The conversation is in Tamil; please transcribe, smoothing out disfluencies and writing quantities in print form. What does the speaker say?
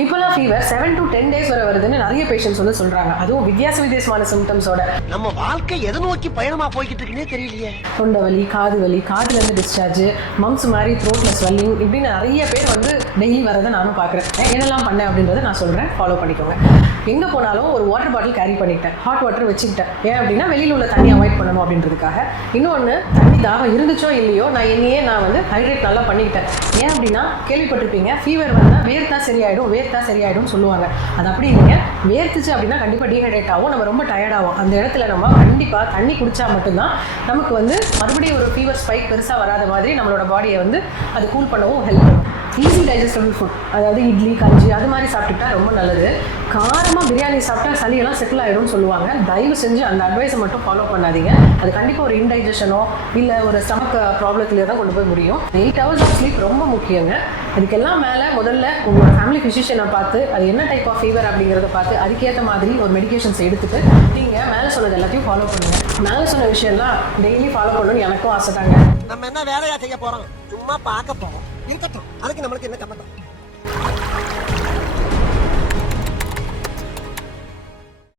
இப்போலாம் ஃபீவர் 7 to 10 days வரை வருதுன்னு நிறைய பேஷண்ட்ஸ் வந்து சொல்றாங்க. அதுவும் வித்தியாசமான சிம்டம்ஸோட. நம்ம வாழ்க்கை எதை நோக்கி பயணமா போய்கிட்டு இருக்குன்னே தெரியலையே. தொண்டை வலி, காது வலி, காதுல இருந்து டிஸ்சார்ஜ், மம்ஸ் மாதிரி த்ரோட்ல ஸ்வெல்லிங், இப்படின்னு நிறைய பேர் வந்து டெய்லி வரதை நானும் பார்க்குறேன். என்னெல்லாம் பண்ணேன் அப்படின்றத நான் சொல்கிறேன், ஃபாலோ பண்ணிக்கோங்க. எங்கே போனாலும் ஒரு வாட்டர் பாட்டில் கேரி பண்ணிட்டேன், ஹாட் வாட்டர் வச்சுக்கிட்டேன். ஏன் அப்படின்னா வெளியில் உள்ள தண்ணி அவாய்ட் பண்ணணும் அப்படின்றதுக்காக. இன்னொன்று, தண்ணி தாகம் இருந்துச்சோ இல்லையோ நான் வந்து ஹைட்ரேட் நல்லா பண்ணிக்கிட்டேன். ஏன் அப்படின்னா கேள்விப்பட்டிருப்பீங்க, ஃபீவர் வந்தால் வேர்த்தா சரியாயிடும் சொல்லுவாங்க. அது அப்படி இல்லைங்க. வேர்த்துச்சு அப்படின்னா கண்டிப்பாக டீஹைட்ரேட் ஆகும், நம்ம ரொம்ப டயர்ட் ஆகும். அந்த இடத்துல நம்ம கண்டிப்பாக தண்ணி குடித்தா மட்டும்தான் நமக்கு வந்து மறுபடியும் ஒரு ஃபீவர் ஸ்பைக் பெருசாக வராத மாதிரி நம்மளோட பாடியை வந்து அது கூல் பண்ணவும் ஹெல்ப் பண்ணும். ஈஸி டைஜஸ்டபிள் ஃபுட், அதாவது இட்லி, கஞ்சி அது மாதிரி சாப்பிட்டுட்டா ரொம்ப நல்லது. காரமாக பிரியாணி சாப்பிட்டா சளியெல்லாம் செட்டில் ஆகிடும்னு சொல்லுவாங்க. தயவு செஞ்சு அந்த அட்வைஸை மட்டும் ஃபாலோ பண்ணாதீங்க. அது கண்டிப்பாக ஒரு இன்டைஜஷனோ இல்லை ஒரு ஸ்டமக் ப்ராப்ளத்துலேயே தான் கொண்டு போய் முடியும். 8 hours ஆஃப் ஸ்லீப் ரொம்ப முக்கியங்க. அதுக்கெல்லாம் மேலே முதல்ல உங்களோட ஃபேமிலி ஃபிசிஷியனை பார்த்து அது என்ன டைப் ஆஃப் ஃபீவர் அப்படிங்கிறத பார்த்து அதுக்கேற்ற மாதிரி ஒரு மெடிகேஷன்ஸ் எடுத்துட்டு நீங்கள் மேலே சொன்னது எல்லாத்தையும் ஃபாலோ பண்ணுங்கள். மேலே சொன்ன விஷயம்லாம் டெய்லி ஃபாலோ பண்ணணும்னு எனக்கும் ஆசை தாங்க. நம்ம என்ன வேலையா செய்ய போறோம்? சும்மா பார்க்க போறோம். இருக்கட்டும், அதுக்கு நம்மளுக்கு என்ன கம்மட்டும்.